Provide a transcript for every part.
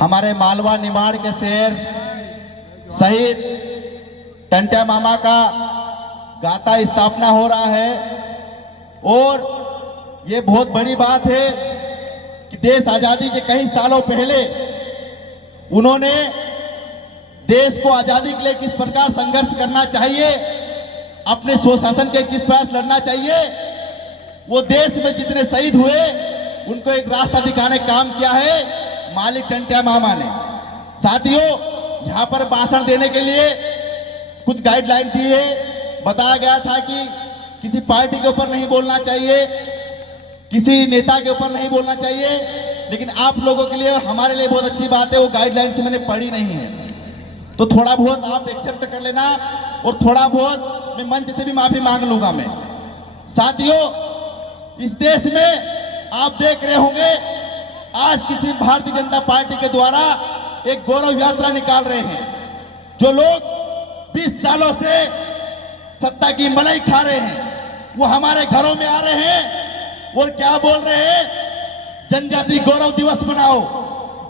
हमारे मालवा निमाड़ के शेर शहीद टंट्या मामा का गाता स्थापना हो रहा है। और ये बहुत बड़ी बात है कि देश आजादी के कई सालों पहले उन्होंने देश को आजादी के लिए किस प्रकार संघर्ष करना चाहिए, अपने स्वशासन के किस प्रकार लड़ना चाहिए, वो देश में जितने शहीद हुए उनको एक रास्ता दिखाने का काम किया है मालिक टंट्या मामा ने। साथियों, यहाँ पर भाषण देने के लिए कुछ गाइडलाइन दी है। बताया गया था कि किसी पार्टी के ऊपर नहीं बोलना चाहिए, किसी नेता के ऊपर नहीं बोलना चाहिए, लेकिन आप लोगों के लिए और हमारे लिए बहुत अच्छी बात है वो गाइडलाइन से मैंने पढ़ी नहीं है, तो थोड़ा बहुत आप एक्सेप्ट कर लेना और थोड़ा बहुत मैं मंच से भी माफी मांग लूंगा मैं। साथियों, इस देश में आप देख रहे होंगे आज किसी भारतीय जनता पार्टी के द्वारा एक गौरव यात्रा निकाल रहे हैं। जो लोग 20 सालों से सत्ता की मलाई खा रहे हैं वो हमारे घरों में आ रहे हैं और क्या बोल रहे हैं, जनजाति गौरव दिवस मनाओ।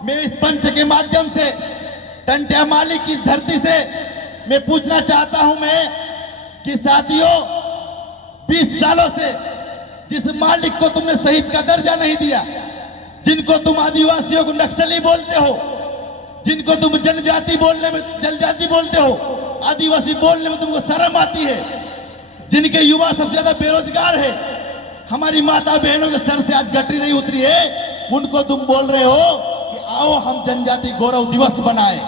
मैं इस मंच के माध्यम से टंट्या मालिक की इस धरती से मैं पूछना चाहता हूं मैं कि साथियों, 20 सालों से जिस मालिक को तुमने शहीद का दर्जा नहीं दिया, जिनको तुम आदिवासियों को नक्सली बोलते हो, जिनको तुम जनजाति बोलते हो, आदिवासी बोलने में तुमको शर्म आती है, जिनके युवा सबसे ज्यादा बेरोजगार है, हमारी माता बहनों के सर से आज गठरी नहीं उतरी है, उनको तुम बोल रहे हो कि आओ हम जनजाति गौरव दिवस बनाए।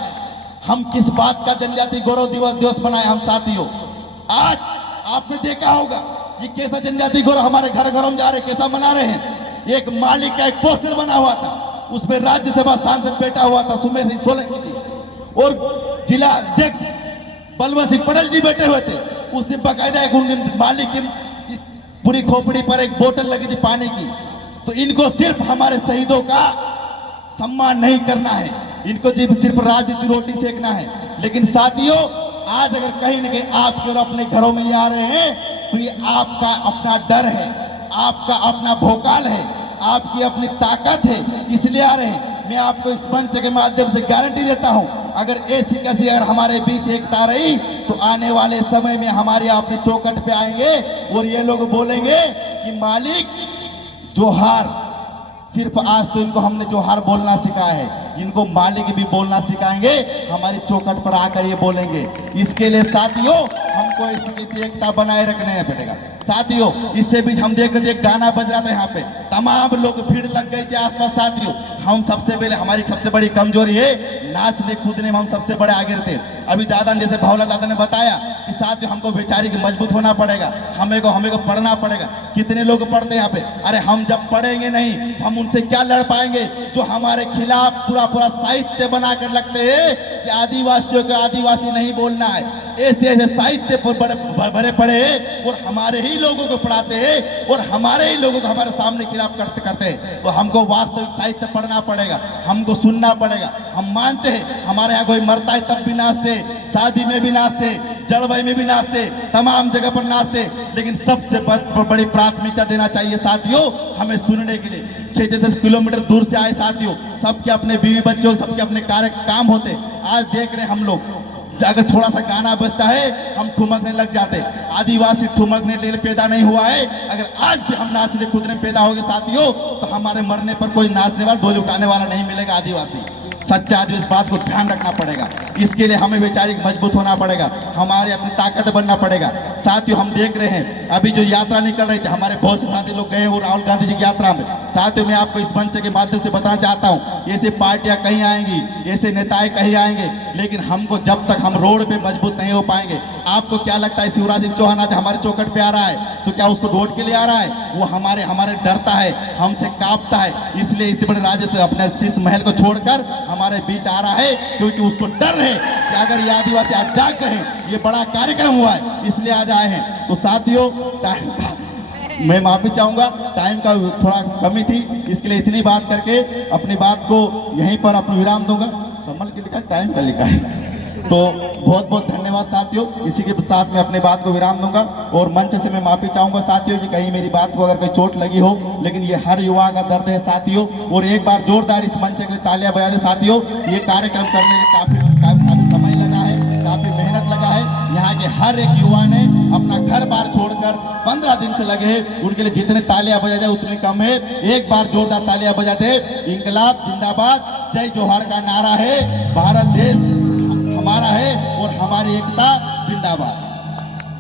हम किस बात का जनजाति गौरव दिवस बनाए हम साथियों? आज आपने देखा होगा कि कैसा जनजाति गौरव हमारे घरों में जा रहे, कैसा मना रहे हैं। एक मालिक का एक पोस्टर बना हुआ था, उसमें राज्यसभा सांसद बैठा हुआ था सुमेर सिंह सोलंकी जी, और जिला अध्यक्ष बलवंत सिंह पटेल जी बैठे हुए थे। उससे बाकायदा एक मालिक की पूरी खोपड़ी पर एक बोतल लगी थी पानी की। तो इनको सिर्फ हमारे शहीदों का सम्मान नहीं करना है, इनको सिर्फ राजनीति रोटी सेकना है। लेकिन साथियों, आज अगर कहीं न कहीं आपके और अपने घरों में ये आ रहे हैं तो ये आपका अपना डर है, आपका अपना भोकाल है, आपकी अपनी ताकत है, इसलिए आ रहे हैं। मैं आपको इस मंच के माध्यम से गारंटी देता हूं, अगर ऐसी कैसी अगर हमारे बीच एकता रही तो आने वाले समय में हमारे अपनी चौखट पे आएंगे और ये लोग बोलेंगे कि मालिक जोहार। सिर्फ आज तो इनको हमने जोहार बोलना सिखाया है, इनको मालिक भी बोलना सिखाएंगे, हमारी चौखट पर आकर ये बोलेंगे। इसके लिए साथियों, हमको इसी एकता बनाए रखने पड़ेगा। साथियों, इससे भी हम देख रहे थे एक गाना बज रहा था, यहाँ पे तमाम लोग भीड़ लग गई थी आसपास। साथियों, हम सबसे पहले, हमारी सबसे बड़ी कमजोरी है नाचने कूदने में, हम सबसे बड़े आगे थे। अभी दादा जैसे भावला दादा ने बताया कि साथियों हमको बेचारी की मजबूत होना पड़ेगा, हमें को पढ़ना पड़ेगा। कितने लोग पढ़ते हैं यहाँ पे? अरे हम जब पढ़ेंगे नहीं हम उनसे क्या लड़ पाएंगे जो हमारे खिलाफ पूरा साहित्य बना कर लगते हैं कि आदिवासियों को आदिवासी नहीं बोलना है। ऐसे साहित्य भरे पड़े हैं और हमारे ही लोगों को पढ़ाते हैं और हमारे ही लोगों को हमारे सामने खिलाफ करते हैं। तो हमको वास्तविक साहित्य पढ़ना पड़ेगा, हमको सुनना पड़ेगा। हम मानते हैं हमारे यहाँ कोई मरता है तब भी नाचते, शादी में भी नाचते, जलवायु में भी नाचते, तमाम जगह पर नाचते, लेकिन सबसे बड़ी प्राथमिकता देना चाहिए साथियों हमें सुनने के लिए। 6-6 किलोमीटर दूर से आए साथियों, सबके अपने बीवी बच्चों, सबके अपने काम होते। आज देख रहे हम लोग, अगर थोड़ा सा गाना बजता है हम ठुमकने लग जाते। आदिवासी ठुमकने के लिए पैदा नहीं हुआ है। अगर आज भी हम नाचने कूदने पैदा हो गए साथियों, तो हमारे मरने पर कोई नाचने वाला, ढोल उठाने वाला नहीं मिलेगा। आदिवासी सच्चा आदमी, इस बात को ध्यान रखना पड़ेगा। इसके लिए हमें बेचारी मजबूत होना पड़ेगा, हमारे अपनी ताकत बनना पड़ेगा। साथियों, हम देख रहे हैं अभी जो यात्रा निकल रही थी, हमारे बहुत से साथी लोग गए वो राहुल गांधी जी की यात्रा में। साथियों, मैं आपको इस मंच के माध्यम से बताना चाहता हूं, ऐसे पार्टियां कहीं आएंगी, ऐसे नेताएं कहीं आएंगे, लेकिन हमको जब तक हम रोड पे मजबूत नहीं हो पाएंगे। आपको क्या लगता है शिवराज सिंह चौहान आज हमारे चौखट पे आ रहा है तो क्या उसको वोट के लिए आ रहा है? वो हमारे डरता है, हमसे कांपता है, इसलिए इतने बड़े राज्य से अपने शीश महल को छोड़कर हमारे बीच आ रहा है, क्योंकि उसको डर है कि अगर ये आदिवासी आज जाग गए, ये बड़ा कार्यक्रम हुआ है इसलिए आज आए हैं। तो साथियों, मैं माफी चाहूंगा, टाइम का थोड़ा कमी थी, इसके लिए इतनी बात करके अपनी बात को यहीं पर अपना विराम दूंगा। संभल के लिखा है, टाइम का लिखा है। तो बहुत बहुत धन्यवाद साथियों। इसी के साथ मैं अपने बात को विराम दूंगा और मंच से मैं माफी चाहूंगा साथियों कि कहीं मेरी बात को अगर कोई चोट लगी हो, लेकिन ये हर युवा का दर्द है साथियों। और एक बार जोरदार इस मंच के लिए तालियां बजा दे साथियों। ये कार्यक्रम करने में काफी समय लगा है, काफी मेहनत लगा है। यहाँ के हर एक युवा ने अपना घर बार छोड़कर 15 दिन से लगे हैं। उनके लिए जितने तालियां बजा जाए उतने कम है। एक बार जोरदार तालियां बजा दे। इंकलाब जिंदाबाद, जय जोहार का नारा है। भारत देश हमारा है और हमारी एकता जिंदाबाद।